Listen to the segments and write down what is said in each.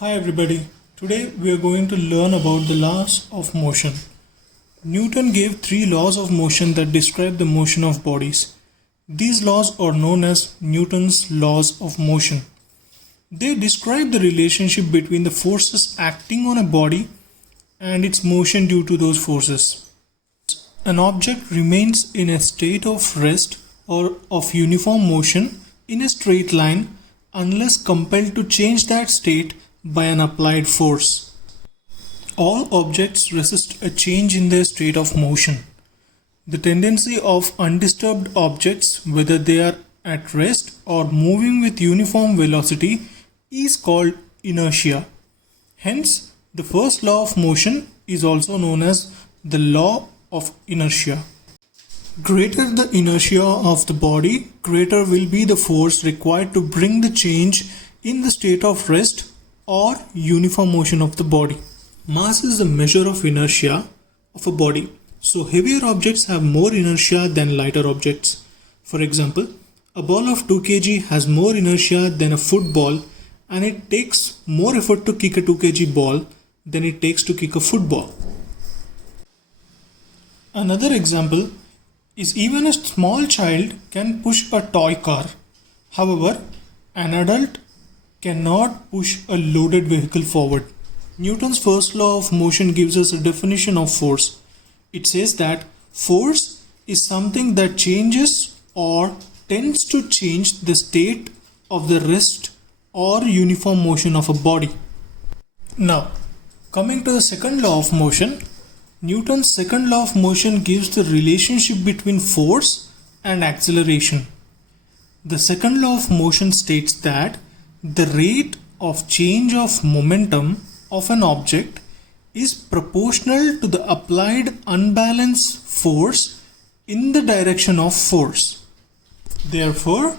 Hi everybody, today we are going to learn about the laws of motion. Newton gave three laws of motion that describe the motion of bodies. These laws are known as Newton's laws of motion. They describe the relationship between the forces acting on a body and its motion due to those forces. An object remains in a state of rest or of uniform motion in a straight line unless compelled to change that state by an applied force. All objects resist a change in their state of motion. The tendency of undisturbed objects, whether they are at rest or moving with uniform velocity, is called inertia. Hence, the first law of motion is also known as the law of inertia. Greater the inertia of the body, greater will be the force required to bring the change in the state of rest or uniform motion of the body. Mass is the measure of inertia of a body. So heavier objects have more inertia than lighter objects. For example, a ball of 2 kg has more inertia than a football, and it takes more effort to kick a 2 kg ball than it takes to kick a football. Another example is even a small child can push a toy car. However, an adult cannot push a loaded vehicle forward. Newton's first law of motion gives us a definition of force. It says that force is something that changes or tends to change the state of the rest or uniform motion of a body. Now, coming to the second law of motion, Newton's second law of motion gives the relationship between force and acceleration. The second law of motion states that the rate of change of momentum of an object is proportional to the applied unbalanced force in the direction of force. Therefore,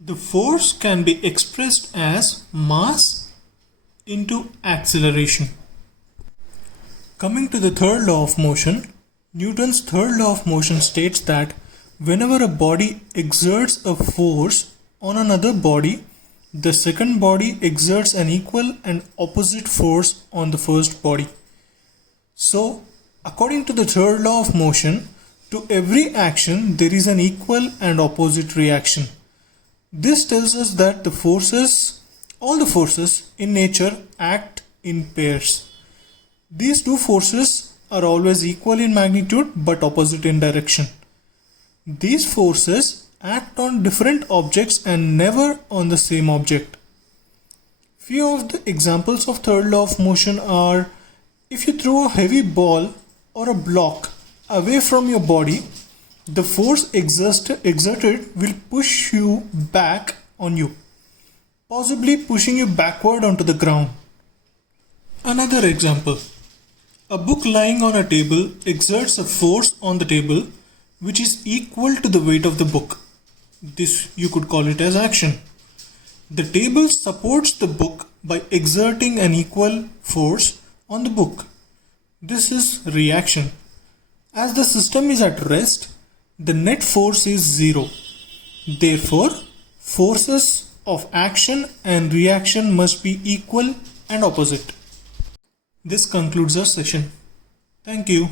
the force can be expressed as mass into acceleration. Coming to the third law of motion, Newton's third law of motion states that whenever a body exerts a force on another body, the second body exerts an equal and opposite force on the first body. So, according to the third law of motion, to every action there is an equal and opposite reaction. This tells us that all the forces in nature act in pairs. These two forces are always equal in magnitude but opposite in direction. These forces act on different objects and never on the same object. Few of the examples of third law of motion are: if you throw a heavy ball or a block away from your body, the force exerted will push you back on you, possibly pushing you backward onto the ground. Another example: a book lying on a table exerts a force on the table which is equal to the weight of the book. This you could call it as action. The table supports the book by exerting an equal force on the book. This is reaction. As the system is at rest, the net force is zero. Therefore, forces of action and reaction must be equal and opposite. This concludes our session. Thank you.